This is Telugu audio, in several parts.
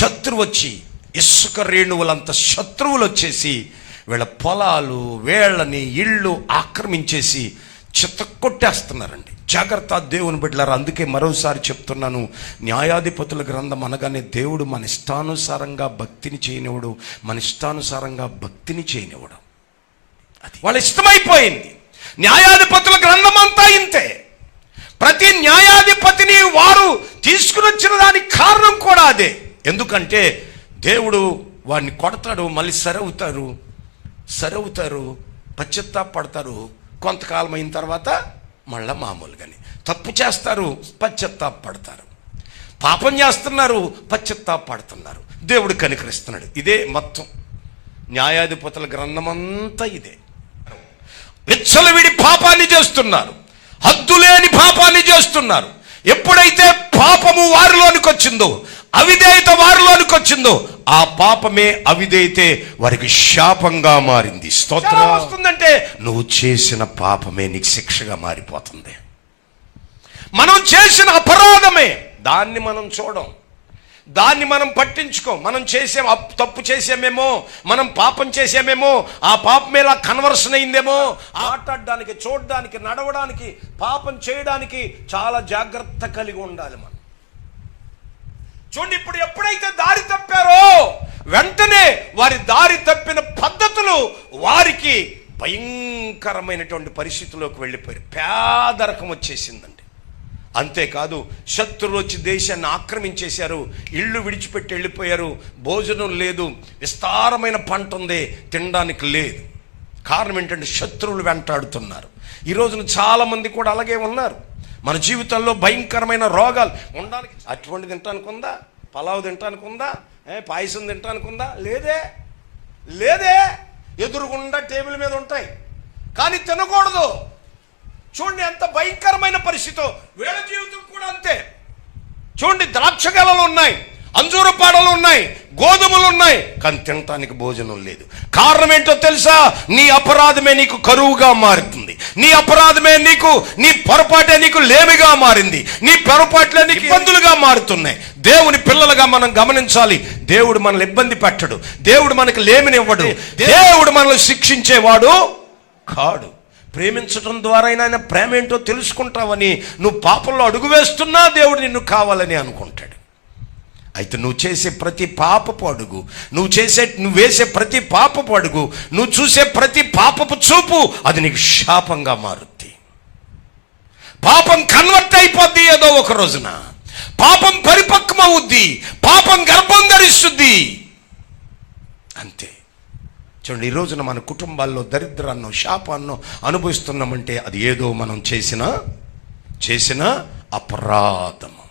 శత్రువు వచ్చి ఇసుక రేణువులంత శత్రువులు వచ్చేసి వీళ్ళ పొలాలు, వీళ్ళని ఇళ్ళు ఆక్రమించేసి చిత్తకొట్టేస్తున్నారండి. జాగ్రత్త దేవుని బిడ్డలారా. అందుకే మరోసారి చెప్తున్నాను, న్యాయాధిపతుల గ్రంథం అనగానే దేవుడు మన ఇష్టానుసారంగా భక్తిని చేయనివాడు, మన ఇష్టానుసారంగా భక్తిని చేయనివాడు. అది వాళ్ళ ఇష్టమైపోయింది. న్యాయాధిపతుల గ్రంథం అంతా ఇంతే. ప్రతి న్యాయాధిపతిని వారు తీసుకుని వచ్చిన దానికి కారణం కూడా అదే. ఎందుకంటే దేవుడు వాడిని కొడతాడు, మళ్ళీ సరవుతారు, పశ్చాత్తాపడతారు. కొంతకాలం అయిన తర్వాత మళ్ళీ మామూలుగానే తప్పు చేస్తారు, పశ్చాత్తాపడతారు. పాపం చేస్తున్నారు, పశ్చాత్తాపడుతున్నారు. దేవుడు కనికరిస్తున్నాడు. ఇదే మొత్తం న్యాయాధిపతుల గ్రంథమంతా ఇదే. విచ్చలవిడి పాపాన్ని చేస్తున్నారు, హద్దులేని పాపాన్ని చేస్తున్నారు. ఎప్పుడైతే పాపము వారిలోనికి వచ్చిందో, అవిధేయత వారిలోనికి వచ్చిందో, ఆ పాపమే అవిధేయతే వారికి శాపంగా మారింది. స్తోత్రం వస్తుందంటే నువ్వు చేసిన పాపమే నీకు శిక్షగా మారిపోతుంది. మనం చేసిన అపరాధమే, దాన్ని మనం చూడం, దాన్ని మనం పట్టించుకోం. మనం చేసే తప్పు చేసామేమో, మనం పాపం చేసామేమో, ఆ పాపం ఎలా కన్వర్షన్ అయిందేమో, ఆటాడడానికి, చూడడానికి, నడవడానికి, పాపం చేయడానికి చాలా జాగ్రత్త కలిగి ఉండాలి మనం. చూడండి, ఇప్పుడు ఎప్పుడైతే దారి తప్పారో వెంటనే వారి దారి తప్పిన పద్ధతులు వారికి భయంకరమైనటువంటి పరిస్థితుల్లోకి వెళ్ళిపోయారు. పేదరికం వచ్చేసిందండి. అంతేకాదు, శత్రువులు వచ్చి దేశాన్ని ఆక్రమించేశారు, ఇళ్ళు విడిచిపెట్టి వెళ్ళిపోయారు. భోజనం లేదు, విస్తారమైన పంట ఉంది, తినడానికి లేదు. కారణం ఏంటంటే శత్రువులు వెంటాడుతున్నారు. ఈ రోజున చాలామంది కూడా అలాగే ఉన్నారు. మన జీవితంలో భయంకరమైన రోగాలు ఉండడానికి, అటువంటి తినటానికి ఉందా, పలావ్ తినటానికి ఉందా, పాయసం తినటానికి ఉందా? లేదే. ఎదురుగుండా టేబుల్ మీద ఉంటాయి, కానీ తినకూడదు. చూడండి ఎంత భయంకరమైన పరిస్థితి. వీళ్ళ జీవితం కూడా అంతే. చూడండి, ద్రాక్ష గెలలు ఉన్నాయి, అంజూరు పాడలు ఉన్నాయి, గోధుమలు ఉన్నాయి, కానీ తినటానికి భోజనం లేదు. కారణం ఏంటో తెలుసా? నీ అపరాధమే నీకు కరువుగా మారుతుంది. నీ అపరాధమే నీకు, నీ పొరపాటే నీకు లేమిగా మారింది. నీ పొరపాట్లే నీకు ఇబ్బందులుగా మారుతున్నాయి. దేవుని పిల్లలుగా మనం గమనించాలి. దేవుడు మనల్ని ఇబ్బంది పెట్టడు, దేవుడు మనకు లేమినివ్వడు, దేవుడు మనల్ని శిక్షించేవాడు కాడు. ప్రేమించడం ద్వారా ఆయన ప్రేమ ఏంటో తెలుసుకుంటావని నువ్వు పాపంలో అడుగు వేస్తున్నా దేవుడు నిన్ను కావాలని అనుకుంటాడు. అయితే నువ్వు చేసే ప్రతి పాపపు అడుగు, నువ్వు వేసే ప్రతి పాపపు అడుగు, నువ్వు చూసే ప్రతి పాపపు చూపు, అది నీకు శాపంగా మారుద్ది. పాపం కన్వర్ట్ అయిపోద్ది. ఏదో ఒక రోజున పాపం పరిపక్వం అవుద్ది, పాపం గర్భం ధరిస్తుంది. అంతే. చూడండి, ఈ రోజున మన కుటుంబాల్లో దరిద్రాన్నో శాపాన్నో అనుభవిస్తున్నామంటే అది ఏదో మనం చేసిన అపరాధము,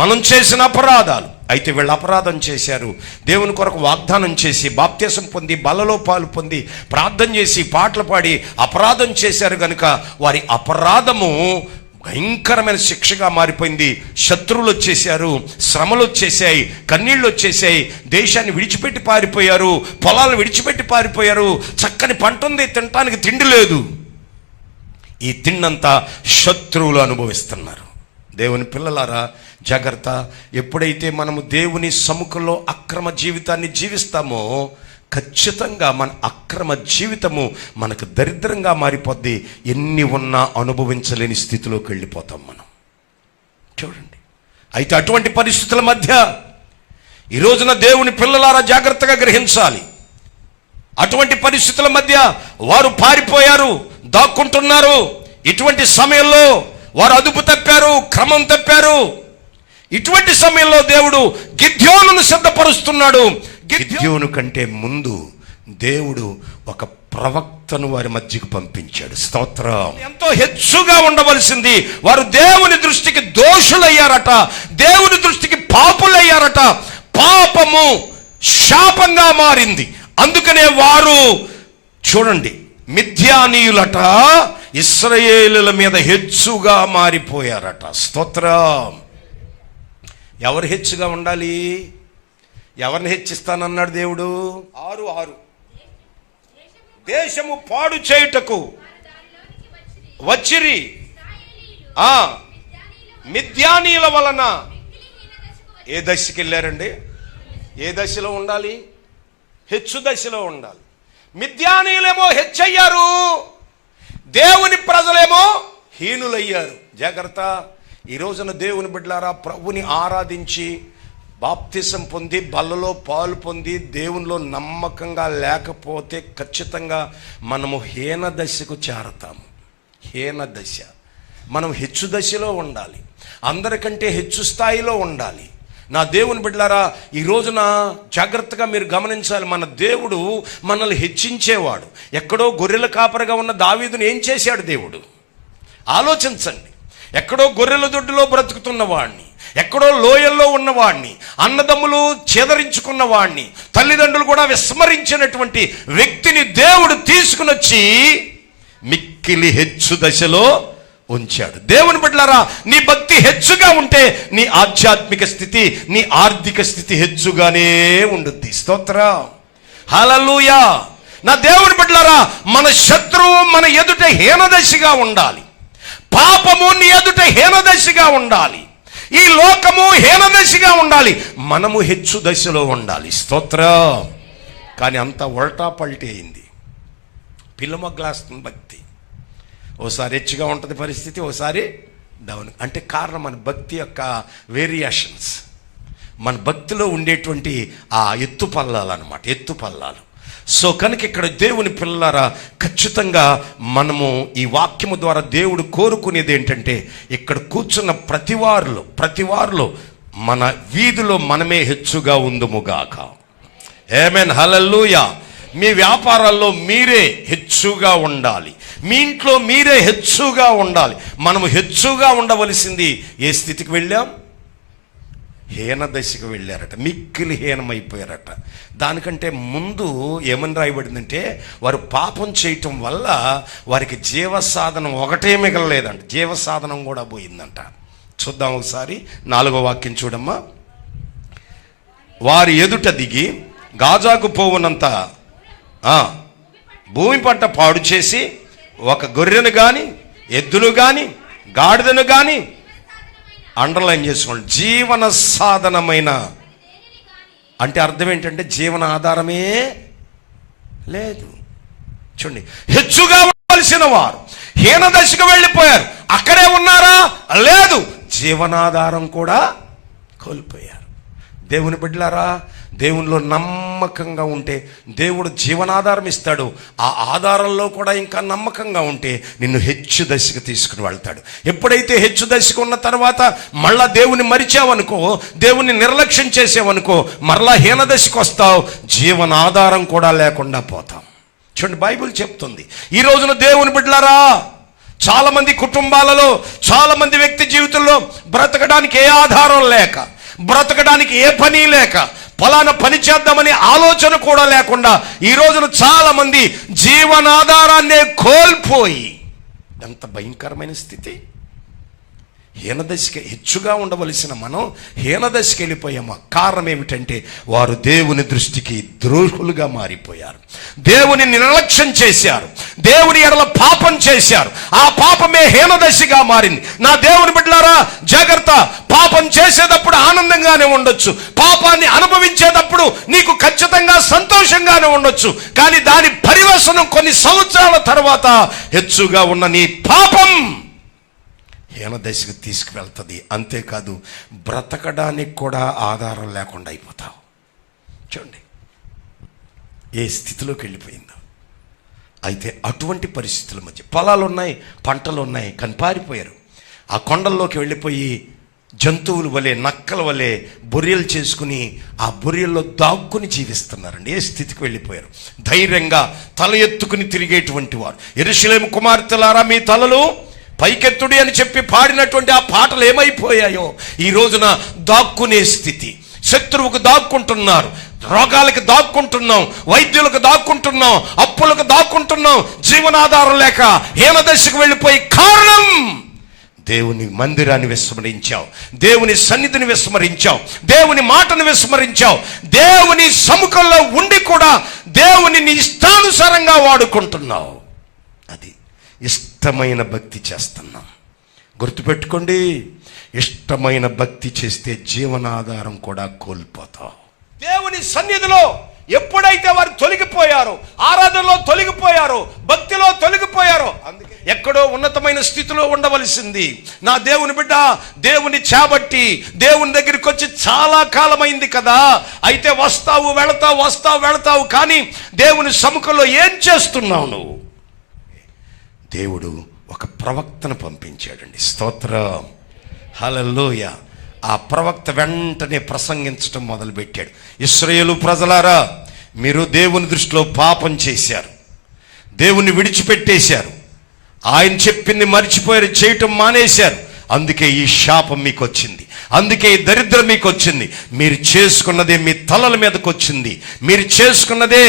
మనం చేసిన అపరాధాలు. అయితే వీళ్ళు అపరాధం చేశారు. దేవుని కొరకు వాగ్దానం చేసి, బాప్త్యసం పొంది, బలలో పాలు పొంది, ప్రార్థన చేసి, పాటలు పాడి అపరాధం చేశారు కనుక వారి అపరాధము భయంకరమైన శిక్షగా మారిపోయింది. శత్రువులు వచ్చేసారు, శ్రమలు వచ్చేసాయి, కన్నీళ్ళు వచ్చేసాయి, దేశాన్ని విడిచిపెట్టి పారిపోయారు, పొలాలను విడిచిపెట్టి పారిపోయారు. చక్కని పంట ఉంది, తినటానికి తిండి లేదు. ఈ తిండంతా శత్రువులు అనుభవిస్తున్నారు. దేవుని పిల్లలారా, జాగ్రత్త. ఎప్పుడైతే మనము దేవుని సముఖంలో అక్రమ జీవితాన్ని జీవిస్తామో ఖచ్చితంగా మన అక్రమ జీవితము మనకు దరిద్రంగా మారిపోద్ది. ఎన్ని ఉన్నా అనుభవించలేని స్థితిలోకి వెళ్ళిపోతాం మనం. చూడండి, అయితే అటువంటి పరిస్థితుల మధ్య ఈ రోజున దేవుని పిల్లలారా జాగ్రత్తగా గ్రహించాలి. అటువంటి పరిస్థితుల మధ్య వారు పారిపోయారు, దాక్కుంటున్నారు. ఇటువంటి సమయంలో వారు అదుపు తప్పారు, క్రమం తప్పారు. ఇటువంటి సమయంలో దేవుడు గిద్యోనును సిద్ధపరుస్తున్నాడు. గిద్యోను కంటే ముందు దేవుడు ఒక ప్రవక్తను వారి మధ్యకు పంపించాడు. స్తోత్రం. ఎంతో హెచ్చుగా ఉండవలసింది వారు దేవుని దృష్టికి దోషులయ్యారట, దేవుని దృష్టికి పాపులయ్యారట. పాపము శాపంగా మారింది. అందుకనే వారు చూడండి, మిథ్యానీయులట ఇశ్రాయేలుల మీద హెచ్చుగా మారిపోయారట. స్తోత్రం. ఎవరు హెచ్చుగా ఉండాలి? ఎవరిని హెచ్చిస్తానన్నాడు దేవుడు? 6:6 దేశము పాడు చేయుటకు వచ్చిరి, మిథ్యానీయుల వలన. ఏ దశకి వెళ్ళారండి? ఏ దశలో ఉండాలి? హెచ్చు దశలో ఉండాలి. మిద్యానీయులేమో హెచ్చయ్యారు, దేవుని ప్రజలేమో హీనులయ్యారు. జాగ్రత్త. ఈ రోజున దేవుని బిడ్డలారా, ప్రభుని ఆరాధించి బాప్తిసం పొంది బల్లలో పాలు పొంది దేవునిలో నమ్మకంగా లేకపోతే ఖచ్చితంగా మనము హీన దశకు చేరతాము. హీన దశ. మనం హెచ్చు దశలో ఉండాలి, అందరికంటే హెచ్చు స్థాయిలో ఉండాలి. నా దేవుని బిడ్డలారా, ఈ రోజున జాగ్రత్తగా మీరు గమనించాలి. మన దేవుడు మనల్ని హెచ్చించేవాడు. ఎక్కడో గొర్రెల కాపరిగా ఉన్న దావీదుని ఏం చేశాడు దేవుడు? ఆలోచించండి. ఎక్కడో గొర్రెల దొడ్డులో బ్రతుకుతున్న వాడిని, ఎక్కడో లోయల్లో ఉన్నవాడిని, అన్నదమ్ములు చేదరించుకున్న వాడిని, తల్లిదండ్రులు కూడా విస్మరించినటువంటి వ్యక్తిని దేవుడు తీసుకుని వచ్చి మిక్కిలి హెచ్చు దశలో ఉంచాడు. దేవుని బిడ్డలారా, నీ భక్తి హెచ్చుగా ఉంటే నీ ఆధ్యాత్మిక స్థితి, నీ ఆర్థిక స్థితి హెచ్చుగానే ఉండుద్ది. స్తోత్రం, హల్లెలూయా. నా దేవుని బిడ్డలారా, మన శత్రువు మన ఎదుట హీనదశగా ఉండాలి, పాపము నీ ఎదుట హీనదశగా ఉండాలి, ఈ లోకము హీనదశగా ఉండాలి, మనము హెచ్చు దశలో ఉండాలి. స్తోత్రం. కానీ అంత ఉల్టా పల్టీ అయింది. పిల్లమొగ్గలాస్తుంది భక్తి. ఓసారి హెచ్చుగా ఉంటుంది పరిస్థితి, ఓసారి డౌన్. అంటే కారణం మన భక్తి యొక్క వేరియేషన్స్, మన భక్తిలో ఉండేటువంటి ఆ ఎత్తుపల్లాలు అన్నమాట, ఎత్తుపల్లాలు. సో కనుక ఇక్కడ దేవుని పిల్లలారా, ఖచ్చితంగా మనము ఈ వాక్యము ద్వారా దేవుడు కోరుకునేది ఏంటంటే, ఇక్కడ కూర్చున్న ప్రతివారులో మన వీధిలో మనమే హెచ్చుగా ఉందుముగాక. ఆమేన్, హల్లెలూయా. మీ వ్యాపారాల్లో మీరే హెచ్చుగా ఉండాలి, మీ ఇంట్లో మీరే హెచ్చుగా ఉండాలి. మనము హెచ్చుగా ఉండవలసింది ఏ స్థితికి వెళ్ళాం? హీన దశకు వెళ్ళారట, మిక్కిలి హీనమైపోయారట. దానికంటే ముందు ఏమని రాయబడిందంటే, వారు పాపం చేయటం వల్ల వారికి జీవసాధనం ఒకటే మిగలలేదంట, జీవసాధనం కూడా పోయిందంట. చూద్దాం ఒకసారి 4వ వాక్యం చూడమ్మా. వారి ఎదుట దిగి గాజాకు పోవునంత భూమి పంట పాడు చేసి ఒక గొర్రెను కానీ ఎద్దును కానీ గాడిదను కానీ, అండర్లైన్ చేసుకోండి, జీవన సాధనమైన, అంటే అర్థం ఏంటంటే జీవన ఆధారమే లేదు. చూడండి, హెచ్చుగా ఉండవలసిన వారు హీన దశకు వెళ్ళిపోయారు. అక్కడే ఉన్నారా? లేదు, జీవనాధారం కూడా కోల్పోయారు. దేవుని బిడ్డలారా, దేవునిలో నమ్మకంగా ఉంటే దేవుడు జీవనాధారం ఇస్తాడు. ఆ ఆధారంలో కూడా ఇంకా నమ్మకంగా ఉంటే నిన్ను హెచ్చు దశకు తీసుకుని వెళ్తాడు. ఎప్పుడైతే హెచ్చు దశకు ఉన్న తర్వాత మళ్ళా దేవుని మరిచావనుకో, దేవుని నిర్లక్ష్యం చేసావనుకో, మరలా హీన దశకు వస్తావు, జీవనాధారం కూడా లేకుండా పోతాం. చూడండి, బైబిల్ చెప్తుంది. ఈ రోజున దేవుని బిడ్డలారా, చాలా మంది కుటుంబాలలో, చాలా మంది వ్యక్తి జీవితంలో బ్రతకడానికి ఏ ఆధారం లేక, బ్రతకడానికి ఏ పని లేక, ఫలానా పని చేద్దామని ఆలోచన కూడా లేకుండా ఈ రోజున చాలా మంది జీవనాధారాన్నే కోల్పోయి, ఎంత భయంకరమైన స్థితి. హీనదశకి హెచ్చుగా ఉండవలసిన మనం హీనదశకి వెళ్ళిపోయాము. కారణం ఏమిటంటే, వారు దేవుని దృష్టికి ద్రోహులుగా మారిపోయారు, దేవుని నిర్లక్ష్యం చేశారు, దేవుని ఎడల పాపం చేశారు. ఆ పాపమే హీనదశగా మారింది. నా దేవుని బిడ్డలారా, జాగ్రత్త. పాపం చేసేటప్పుడు ఆనందంగానే ఉండొచ్చు, పాపాన్ని అనుభవించేటప్పుడు నీకు ఖచ్చితంగా సంతోషంగానే ఉండొచ్చు. కానీ దాని పరివసనం కొన్ని సంవత్సరాల తర్వాత హెచ్చుగా ఉన్న నీ పాపం హీన దశకు తీసుకువెళ్తుంది. అంతేకాదు, బ్రతకడానికి కూడా ఆధారం లేకుండా అయిపోతావు. చూడండి ఏ స్థితిలోకి వెళ్ళిపోయిందో. అయితే అటువంటి పరిస్థితుల మధ్య పొలాలు ఉన్నాయి, పంటలు ఉన్నాయి, కానీ పారిపోయారు. ఆ కొండల్లోకి వెళ్ళిపోయి జంతువుల వలె, నక్కల వలె బొరియలు చేసుకుని ఆ బొరియల్లో దాక్కుని జీవిస్తున్నారండి. ఏ స్థితికి వెళ్ళిపోయారు? ధైర్యంగా తల ఎత్తుకుని తిరిగేటువంటి వారు. యెరూషలేము కుమార్తెలారా, మీ తలలు పైకెత్తుడి అని చెప్పి పాడినటువంటి ఆ పాటలు ఏమైపోయాయో ఈ రోజున దాక్కునే స్థితి. శత్రువుకు దాక్కుంటున్నారు, రోగాలకు దాక్కుంటున్నాం, వైద్యులకు దాక్కుంటున్నాం, అప్పులకు దాక్కుంటున్నాం, జీవనాధారం లేక హీన దశకు వెళ్ళిపోయి. కారణం, దేవుని మందిరాన్ని విస్మరించావు, దేవుని సన్నిధిని విస్మరించావు, దేవుని మాటను విస్మరించావు, దేవుని సముఖంలో ఉండి కూడా దేవుని నీ ఇష్టానుసారంగా వాడుకుంటున్నావు. అది ఇష్టమైన భక్తి చేస్తున్నాం. గుర్తుపెట్టుకోండి, ఇష్టమైన భక్తి చేస్తే జీవనాధారం కూడా కోల్పోతావు. దేవుని దేవుని సన్నిధిలో ఎప్పుడైతే వారు తొలగిపోయారో, ఆరాధనలో తొలగిపోయారో, భక్తిలో తొలగిపోయారో, అందుకే ఎక్కడో ఉన్నతమైన స్థితిలో ఉండవలసింది నా దేవుని బిడ్డ దేవుని చేపట్టి దేవుని దగ్గరికి వచ్చి చాలా కాలమైంది కదా. అయితే వస్తావు వెళతావు కానీ దేవుని సముఖంలో ఏం చేస్తున్నావు నువ్వు? దేవుడు ఒక ప్రవక్తను పంపించాడండి. స్తోత్రం, హల్లెలూయా. ఆ ప్రవక్త వెంటనే ప్రసంగించడం మొదలుపెట్టాడు. ఇశ్రాయేలు ప్రజలారా, మీరు దేవుని దృష్టిలో పాపం చేశారు, దేవుని విడిచిపెట్టేశారు, ఆయన చెప్పింది మర్చిపోయారు, చేయటం మానేశారు. అందుకే ఈ శాపం మీకు వచ్చింది, అందుకే ఈ దరిద్రం మీకు వచ్చింది. మీరు చేసుకున్నదే మీ తలల మీదకి వచ్చింది, మీరు చేసుకున్నదే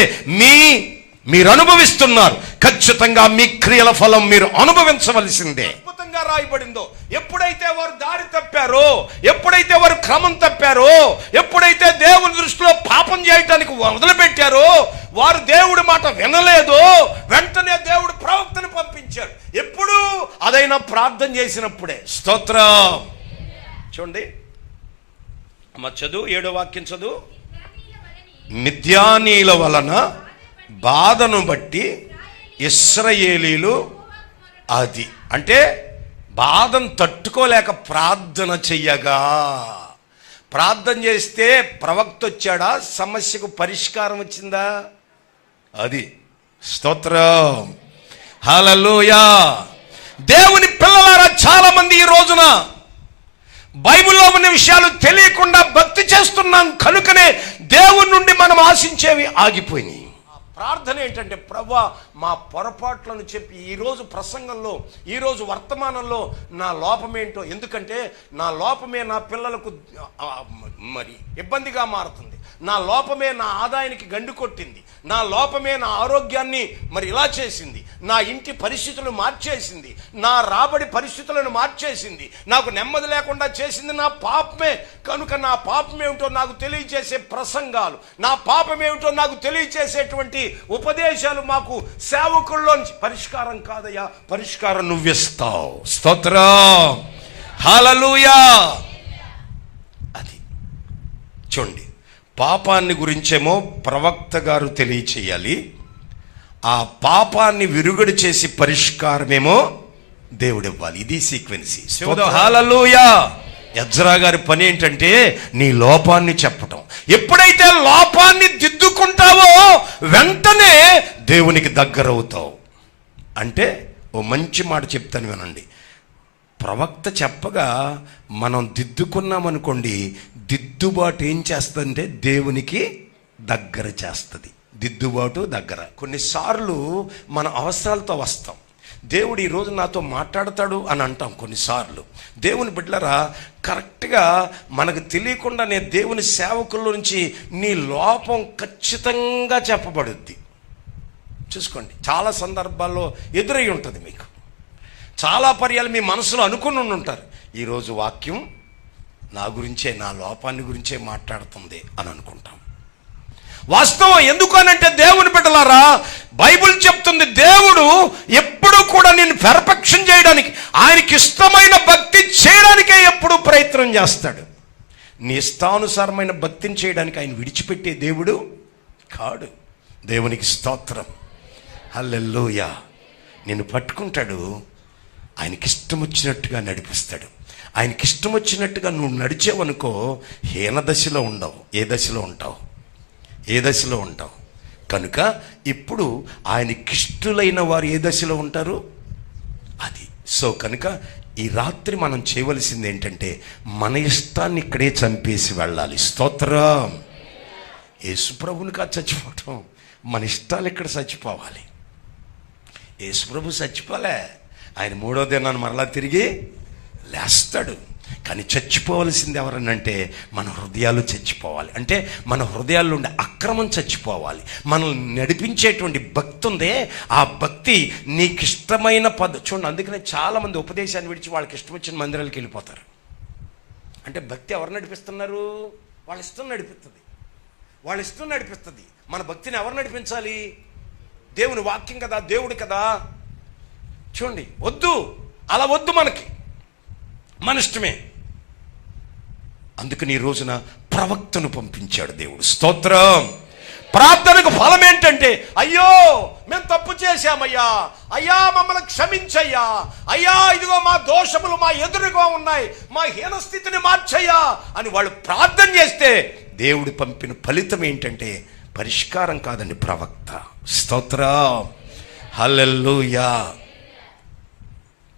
మీరు అనుభవిస్తున్నారు. ఖచ్చితంగా మీ క్రియల ఫలం మీరు అనుభవించవలసిందే. అద్భుతంగా రాయబడిందో, ఎప్పుడైతే వారు దారి తప్పారో, ఎప్పుడైతే వారు క్రమం తప్పారో, ఎప్పుడైతే దేవుని దృష్టిలో పాపం చేయటానికి మొదలుపెట్టారో, వారు దేవుడి మాట వినలేదో, వెంటనే దేవుడు ప్రవక్తను పంపించాడు. ఎప్పుడు? అదైనా ప్రార్థన చేసినప్పుడే. స్తోత్రం. చూడండి అమ్మ, చదువు 7వ వాక్యం చదువు. మిద్యానీల వలన బాధను బట్టి ఇశ్రాయేలీలు, అది అంటే బాధను తట్టుకోలేక ప్రార్థన చెయ్యగా. ప్రార్థన చేస్తే ప్రవక్త వచ్చాడా? సమస్యకు పరిష్కారం వచ్చిందా? అది. స్తోత్రం, హల్లెలూయా. దేవుని పిల్లలారా, చాలా మంది ఈ రోజున బైబిల్లో ఉన్న విషయాలు తెలియకుండా భక్తి చేస్తున్నాం కనుకనే దేవుని నుండి మనం ఆశించేవి ఆగిపోయినాయి. ప్రార్థన ఏంటంటే, ప్రభువా మా పొరపాట్లను చెప్పి ఈరోజు ప్రసంగంలో, ఈరోజు వర్తమానంలో నా లోపమేంటో, ఎందుకంటే నా లోపమే నా పిల్లలకు మరి ఇబ్బందిగా మారుతుంది, నా లోపమే నా ఆదాయానికి గండు కొట్టింది, నా లోపమే నా ఆరోగ్యాన్ని మరి ఇలా చేసింది, నా ఇంటి పరిస్థితులను మార్చేసింది, నా రాబడి పరిస్థితులను మార్చేసింది, నాకు నెమ్మది లేకుండా చేసింది నా పాపమే. కనుక నా పాపమేమిటో నాకు తెలియజేసే ప్రసంగాలు, నా పాపమేమిటో నాకు తెలియజేసేటువంటి ఉపదేశాలు మాకు సేవకుల్లోంచి పరిష్కారం కాదయ్యా, పరిష్కారం నువ్విస్తావు. స్తోత్రం, హల్లెలూయా. అది చూడండి, పాపాన్ని గురించేమో ప్రవక్త గారు తెలియచేయాలి, ఆ పాపాన్ని విరుగుడు చేసి పరిష్కారమేమో దేవుడు ఇవ్వాలి. ఇది సీక్వెన్సీ. హల్లెలూయా. ఎజ్రా గారి పని ఏంటంటే నీ లోపాన్ని చెప్పటం. ఎప్పుడైతే లోపాన్ని దిద్దుకుంటావో వెంటనే దేవునికి దగ్గర అవుతావు. అంటే ఓ మంచి మాట చెప్తాను వినండి. ప్రవక్త చెప్పగా మనం దిద్దుకున్నామనుకోండి, దిద్దుబాటు ఏం చేస్తుందంటే దేవునికి దగ్గర చేస్తుంది. దిద్దుబాటు, దగ్గర. కొన్నిసార్లు మన అవసరాలతో వస్తాం, దేవుడు ఈరోజు నాతో మాట్లాడతాడు అని అంటాం. కొన్నిసార్లు దేవుని బిడ్డలారా, కరెక్ట్గా మనకు తెలియకుండానే దేవుని సేవకుల నుంచి నీ లోపం ఖచ్చితంగా చెప్పబడుద్ది. చూసుకోండి, చాలా సందర్భాల్లో ఎదురై ఉంటుంది మీకు. చాలా పర్యాలు మీ మనసులో అనుకుని ఉంటారు, ఈరోజు వాక్యం నా గురించే, నా లోపాన్ని గురించే మాట్లాడుతుంది అని అనుకుంటాం. వాస్తవం. ఎందుకు అనంటే దేవుని బిడ్డలారా, బైబిల్ చెప్తుంది దేవుడు ఎప్పుడు కూడా నేను పెర్ఫెక్షన్ చేయడానికి, ఆయనకి ఇష్టమైన భక్తి చేయడానికే ఎప్పుడు ప్రయత్నం చేస్తాడు. నీ ఇష్టానుసారమైన భక్తిని చేయడానికి ఆయన విడిచిపెట్టే దేవుడు కాడు. దేవునికి స్తోత్రం, హల్లెలూయా. నిన్ను పట్టుకుంటాడు, ఆయనకి ఇష్టం వచ్చినట్టుగా నడిపిస్తాడు. ఆయనకి ఇష్టం వచ్చినట్టుగా నువ్వు నడిచేవనుకో, హీన దశలో ఉండవు. ఏ దశలో ఉంటావు? ఏ దశలో ఉంటావు? కనుక ఇప్పుడు ఆయనకిష్టులైన వారు ఏ దశలో ఉంటారు? అది. సో కనుక ఈ రాత్రి మనం చేయవలసింది ఏంటంటే, మన ఇష్టాన్ని ఇక్కడే చంపేసి వెళ్ళాలి. స్తోత్రం. యేసుప్రభునికా చచ్చిపోవటం, మన ఇష్టాలు ఇక్కడ చచ్చిపోవాలి. యేసుప్రభు చచ్చిపోలే, ఆయన 3వ దినాన్ని మరలా తిరిగి లేస్తాడు. కానీ చచ్చిపోవలసింది ఎవరనంటే మన హృదయాలు చచ్చిపోవాలి. అంటే మన హృదయాల్లో ఉండే అక్రమం చచ్చిపోవాలి. మనల్ని నడిపించేటువంటి భక్తి ఉందే, ఆ భక్తి నీకు ఇష్టమైన చూడండి. అందుకనే చాలామంది ఉపదేశాన్ని విడిచి వాళ్ళకి ఇష్టం వచ్చిన మందిరాలకు వెళ్ళిపోతారు. అంటే భక్తి ఎవరు నడిపిస్తున్నారు? వాళ్ళ ఇష్టం నడిపిస్తుంది, వాళ్ళ ఇష్టం నడిపిస్తుంది. మన భక్తిని ఎవరు నడిపించాలి? దేవుని వాక్యం కదా, దేవుడు కదా. చూడండి, వద్దు, అలా వద్దు. మనకి మన ఇష్టమే. అందుకని ఈ రోజున ప్రవక్తను పంపించాడు దేవుడు. స్తోత్రం. ప్రార్థనకు ఫలం ఏంటంటే, అయ్యో మేము తప్పు చేశామయ్యా, అయ్యా మమ్మల్ని క్షమించయ్యా, అయ్యా ఇదిగో మా దోషములు మా ఎదురుగా ఉన్నాయి, మా హీనస్థితిని మార్చయ్యా అని వాళ్ళు ప్రార్థన చేస్తే దేవుడు పంపిన ఫలితం ఏంటంటే పరిష్కారం కాదండి, ప్రవక్త. స్తోత్రం. హల్లెలూయా.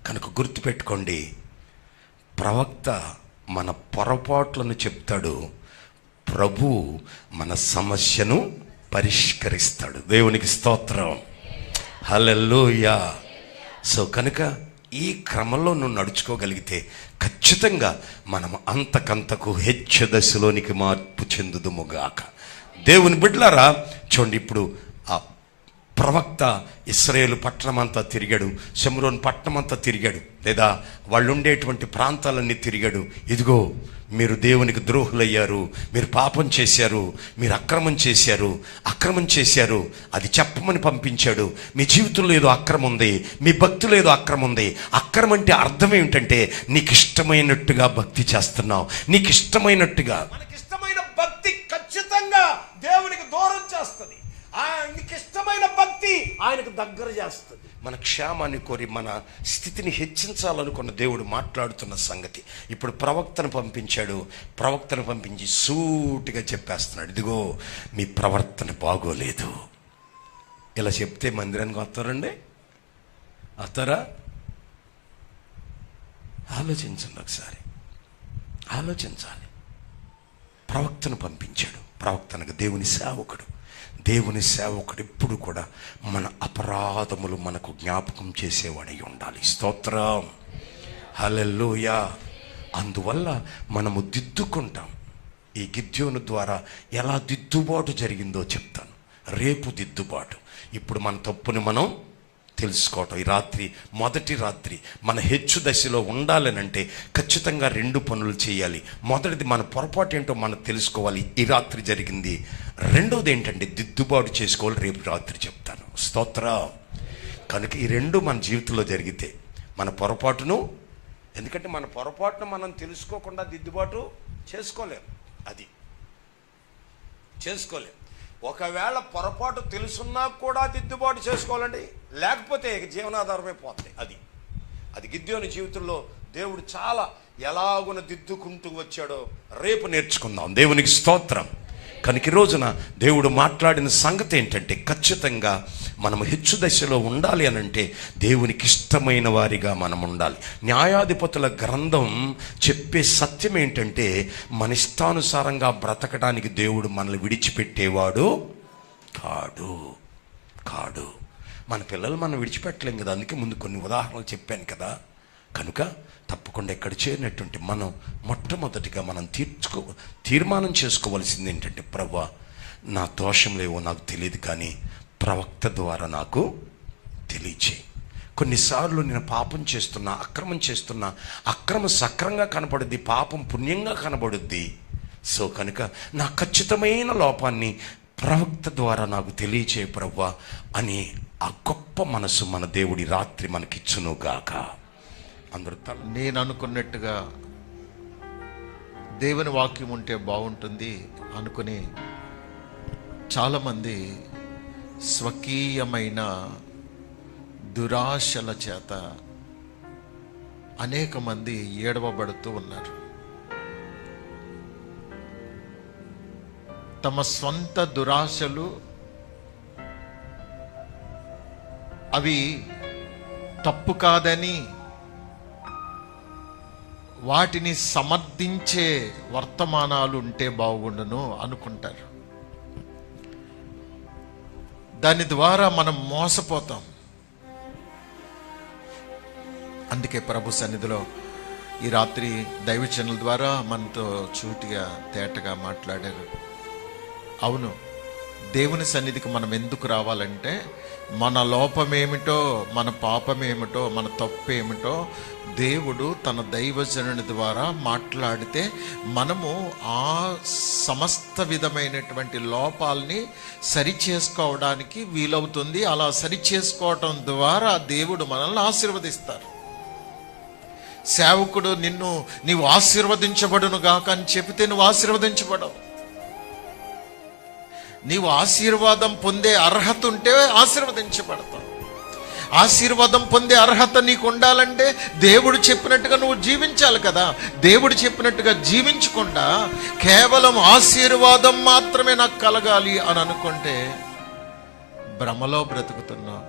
కనుక గుర్తుపెట్టుకోండి, ప్రవక్త మన పొరపాట్లను చెప్తాడు, ప్రభు మన సమస్యను పరిష్కరిస్తాడు. దేవునికి స్తోత్రం. హల్లెలూయా. సో కనుక ఈ క్రమంలో నువ్వు నడుచుకోగలిగితే ఖచ్చితంగా మనం అంతకంతకు హెచ్చు దశలోనికి మార్పు చెందుదుముగాక. దేవుని బిడ్డలారా చూడండి, ఇప్పుడు ఆ ప్రవక్త ఇశ్రాయేలు పట్టణం అంతా తిరిగాడు, షమ్రోన్ పట్టణం అంతా తిరిగాడు, లేదా వాళ్ళు ఉండేటువంటి ప్రాంతాలన్నీ తిరిగాడు. ఇదిగో మీరు దేవునికి ద్రోహులయ్యారు, మీరు పాపం చేశారు, మీరు అక్రమం చేశారు, అది చెప్పమని పంపించాడు. మీ జీవితంలో ఏదో అక్రమం ఉంది, మీ భక్తిలో ఏదో అక్రమం ఉంది. అక్రమం అంటే అర్థం ఏమిటంటే నీకు ఇష్టమైనట్టుగా భక్తి చేస్తున్నావు, నీకు ఇష్టమైనట్టుగా. మనకిష్టమైన భక్తి ఖచ్చితంగా దేవునికి దూరం చేస్తుంది, ఆయనకి ఇష్టమైన భక్తి ఆయనకు దగ్గర చేస్తుంది. మన క్షేమాన్ని కోరి మన స్థితిని హెచ్చించాలనుకున్న దేవుడు మాట్లాడుతున్న సంగతి ఇప్పుడు ప్రవక్తను పంపించాడు. ప్రవక్తను పంపించి సూటిగా చెప్పేస్తున్నాడు, ఇదిగో మీ ప్రవర్తన బాగోలేదు. ఇలా చెప్తే మందిరానికి వస్తారండి? వస్తారా? ఆలోచించండి ఒకసారి, ఆలోచించాలి. ప్రవక్తను పంపించాడు. ప్రవక్తనకు దేవుని సేవకుడు ఎప్పుడు కూడా మన అపరాధములు మనకు జ్ఞాపకం చేసేవాడై ఉండాలి. స్తోత్రం. హల్లెలూయా. అందువల్ల మనము దిద్దుకుంటాం. ఈ గిద్యోను ద్వారా ఎలా దిద్దుబాటు జరిగిందో చెప్తాను. రేపు దిద్దుబాటు. ఇప్పుడు మన తప్పుని మనం తెలుసుకోవటం. ఈ రాత్రి, మొదటి రాత్రి మన హెచ్చు దశలో ఉండాలనంటే ఖచ్చితంగా 2 పనులు చేయాలి. మొదటిది మన పొరపాటు ఏంటో మనం తెలుసుకోవాలి, ఈ రాత్రి జరిగింది. రెండోది ఏంటంటే దిద్దుబాటు చేసుకోవాలి, రేపు రాత్రి చెప్తాను. స్తోత్రం. కనుక ఈ 2 మన జీవితంలో జరిగితే మన పొరపాటును, ఎందుకంటే మన పొరపాటును మనం తెలుసుకోకుండా దిద్దుబాటు చేసుకోలేం, అది చేసుకోలేం. ఒకవేళ పొరపాటు తెలుసున్నా కూడా దిద్దుబాటు చేసుకోవాలండి, లేకపోతే జీవనాధారమే పోతాయి. అది గిద్యోని జీవితంలో దేవుడు చాలా ఎలాగున దిద్దుకుంటూ వచ్చాడో రేపు నేర్చుకుందాం. దేవునికి స్తోత్రం. కనుక ఈ రోజున దేవుడు మాట్లాడిన సంగతి ఏంటంటే ఖచ్చితంగా మనం హెచ్చు దశలో ఉండాలి అనంటే దేవునికి ఇష్టమైన వారిగా మనం ఉండాలి. న్యాయాధిపతుల గ్రంథం చెప్పే సత్యం ఏంటంటే మన ఇష్టానుసారంగా బ్రతకడానికి దేవుడు మనల్ని విడిచిపెట్టేవాడు కాడు. మన పిల్లలు మనం విడిచిపెట్టలేం కదా, అందుకే ముందు కొన్ని ఉదాహరణలు చెప్పాను కదా. కనుక తప్పకుండా ఇక్కడ చేరినటువంటి మనం మొట్టమొదటిగా మనం తీర్మానం చేసుకోవాల్సింది ఏంటంటే, ప్రభువా నా దోషంలేవో నాకు తెలియదు, కానీ ప్రవక్త ద్వారా నాకు తెలియచేయి. కొన్నిసార్లు నేను పాపం చేస్తున్నా, అక్రమం చేస్తున్నా, అక్రమం సక్రంగా కనబడుద్ది, పాపం పుణ్యంగా కనబడుద్ది. సో కనుక నా ఖచ్చితమైన లోపాన్ని ప్రవక్త ద్వారా నాకు తెలియచేయి ప్రభువా అని ఆ గొప్ప మనసు మన దేవుడి రాత్రి మనకిచ్చునుగాక. అందరూ నేను అనుకున్నట్టుగా దేవుని వాక్యం ఉంటే బాగుంటుంది అనుకుని చాలామంది స్వకీయమైన దురాశల చేత అనేక మంది ఏడవబడుతూ ఉన్నారు. తమ స్వంత దురాశలు అవి తప్పు కాదని వాటిని సమర్థించే వర్తమానాలు ఉంటే బాగుండును అనుకుంటారు. దాని ద్వారా మనం మోసపోతాం. అందుకే ప్రభు సన్నిధిలో ఈ రాత్రి దైవజనుల ద్వారా మనతో సూటిగా తేటగా మాట్లాడారు. అవును, దేవుని సన్నిధికి మనం ఎందుకు రావాలంటే మన లోపమేమిటో, మన పాపమేమిటో, మన తప్పేమిటో దేవుడు తన దైవజనుని ద్వారా మాట్లాడితే మనము ఆ సమస్త విధమైనటువంటి లోపాలని సరిచేసుకోవడానికి వీలవుతుంది. అలా సరిచేసుకోవటం ద్వారా దేవుడు మనల్ని ఆశీర్వదిస్తారు. సేవకుడు నీవు ఆశీర్వదించబడును గాక అని చెబితే నువ్వు ఆశీర్వదించబడవు. నీవు ఆశీర్వాదం పొందే అర్హత ఉంటే ఆశీర్వదించబడతావు. ఆశీర్వాదం పొందే అర్హత నీకు ఉండాలంటే దేవుడు చెప్పినట్టుగా నువ్వు జీవించాలి కదా. దేవుడు చెప్పినట్టుగా జీవించకుండా కేవలం ఆశీర్వాదం మాత్రమే నాకు కలగాలి అని అనుకుంటే భ్రమలో బ్రతుకుతున్నావు.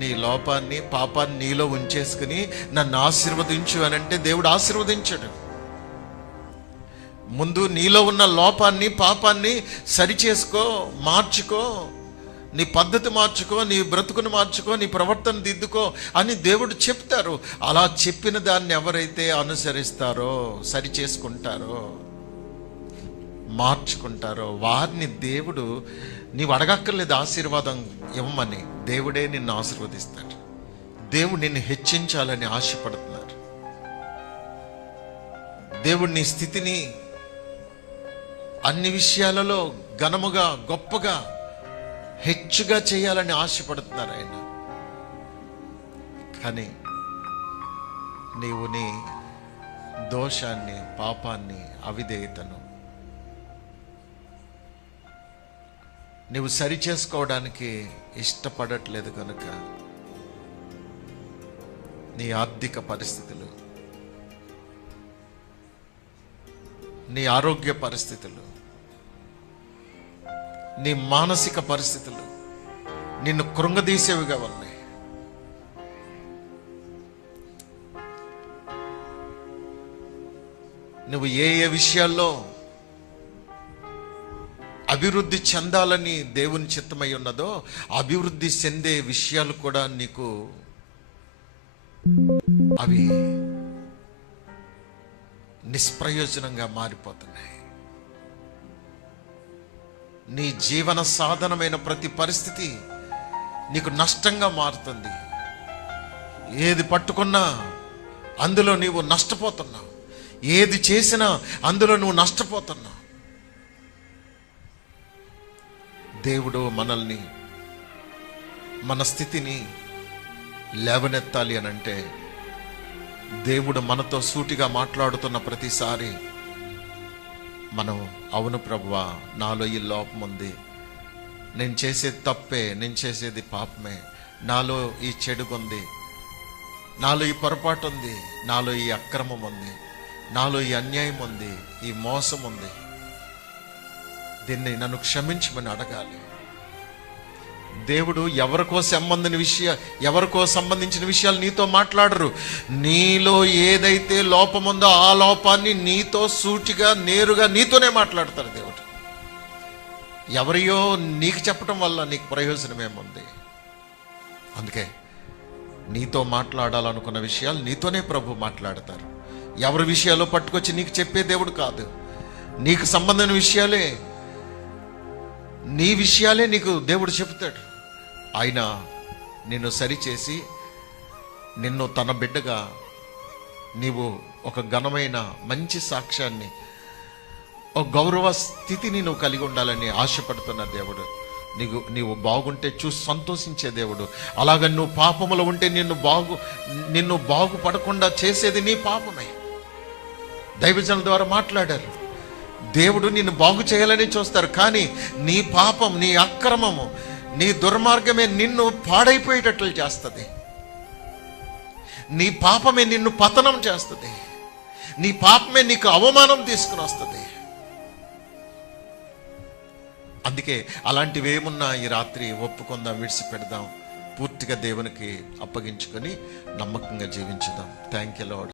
నీ లోపాన్ని పాపాన్ని నీలో ఉంచేసుకుని నన్ను ఆశీర్వదించు అని అంటే దేవుడు ఆశీర్వదించడు. ముందు నీలో ఉన్న లోపాన్ని పాపాన్ని సరిచేసుకో, మార్చుకో, నీ పద్ధతి మార్చుకో, నీ బ్రతుకును మార్చుకో, నీ ప్రవర్తన దిద్దుకో అని దేవుడు చెప్తారు. అలా చెప్పిన దాన్ని ఎవరైతే అనుసరిస్తారో, సరి చేసుకుంటారో, మార్చుకుంటారో వారిని దేవుడు, నీవు అడగక్కర్లేదు ఆశీర్వాదం ఇవ్వమని, దేవుడే నిన్ను ఆశీర్వదిస్తాడు. దేవుడు నిన్ను హెచ్చించాలని ఆశపడుతున్నారు. దేవుడు నీ స్థితిని అన్ని విషయాలలో ఘనముగా, గొప్పగా, హెచ్చుగా చేయాలని ఆశపడుతున్నారు ఆయన. కానీ నీవు నీ దోషాన్ని, పాపాన్ని, అవిధేయతను నువ్వు సరి చేసుకోవడానికి ఇష్టపడట్లేదు కనుక నీ ఆర్థిక పరిస్థితులు, నీ ఆరోగ్య పరిస్థితులు, నీ మానసిక పరిస్థితులు నిన్ను కృంగదీసేవిగా ఉన్నాయి. నువ్వు ఏ ఏ విషయాల్లో అభివృద్ధి చెందాలని దేవుని చిత్తమై ఉన్నదో అభివృద్ధి చెందే విషయాలు కూడా నీకు అవి నిష్ప్రయోజనంగా మారిపోతున్నాయి. నీ జీవన సాధనమైన ప్రతి పరిస్థితి నీకు నష్టంగా మారుతుంది. ఏది పట్టుకున్నా అందులో నీవు నష్టపోతున్నావు. ఏది చేసినా అందులో నువ్వు నష్టపోతున్నావు. దేవుడు మనల్ని, మన స్థితిని లేవనెత్తాలి అని అంటే దేవుడు మనతో సూటిగా మాట్లాడుతున్న ప్రతిసారి మనం అవును ప్రభువా, నాలో ఈ లోపం ఉంది, నేను చేసేది తప్పే, నేను చేసేది పాపమే, నాలో ఈ చెడుగుంది, నాలో ఈ పొరపాటు ఉంది, నాలో ఈ అక్రమం ఉంది, నాలో ఈ అన్యాయం ఉంది, ఈ మోసం ఉంది, దీన్ని నన్ను క్షమించమని అడగాలి. దేవుడు ఎవరికో సంబంధించిన విషయాలు నీతో మాట్లాడరు. నీలో ఏదైతే లోపం ఉందో ఆ లోపాన్ని నీతో సూటిగా, నేరుగా నీతోనే మాట్లాడతారు దేవుడు. ఎవరియో నీకు చెప్పడం వల్ల నీకు ప్రయోజనం ఏముంది? అందుకే నీతో మాట్లాడాలనుకున్న విషయాలు నీతోనే ప్రభు మాట్లాడతారు. ఎవరి విషయాల్లో పట్టుకొచ్చి నీకు చెప్పే దేవుడు కాదు. నీకు సంబంధమైన విషయాలే, నీ విషయాలే నీకు దేవుడు చెప్తాడు. ఆయన నిన్ను సరిచేసి నిన్ను తన బిడ్డగా, నీవు ఒక ఘనమైన మంచి సాక్ష్యాన్ని, ఒక గౌరవ స్థితిని నువ్వు కలిగి ఉండాలని ఆశపడుతున్న దేవుడు. నీవు బాగుంటే చూసి సంతోషించే దేవుడు. అలాగ నువ్వు పాపములో ఉంటే నిన్ను బాగుపడకుండా చేసేది నీ పాపమే. దైవజనుల ద్వారా మాట్లాడారు. దేవుడు నిన్ను బాగు చేయాలని చూస్తారు, కానీ నీ పాపం, నీ అక్రమము, నీ దుర్మార్గమే నిన్ను పాడైపోయేటట్లు చేస్తుంది. నీ పాపమే నిన్ను పతనం చేస్తుంది. నీ పాపమే నీకు అవమానం తీసుకుని వస్తుంది. అందుకే అలాంటివి ఏమున్నా ఈ రాత్రి ఒప్పుకుందాం, విడిచిపెడదాం, పూర్తిగా దేవునికి అప్పగించుకొని నమ్మకంగా జీవించుదాం. Thank you lord.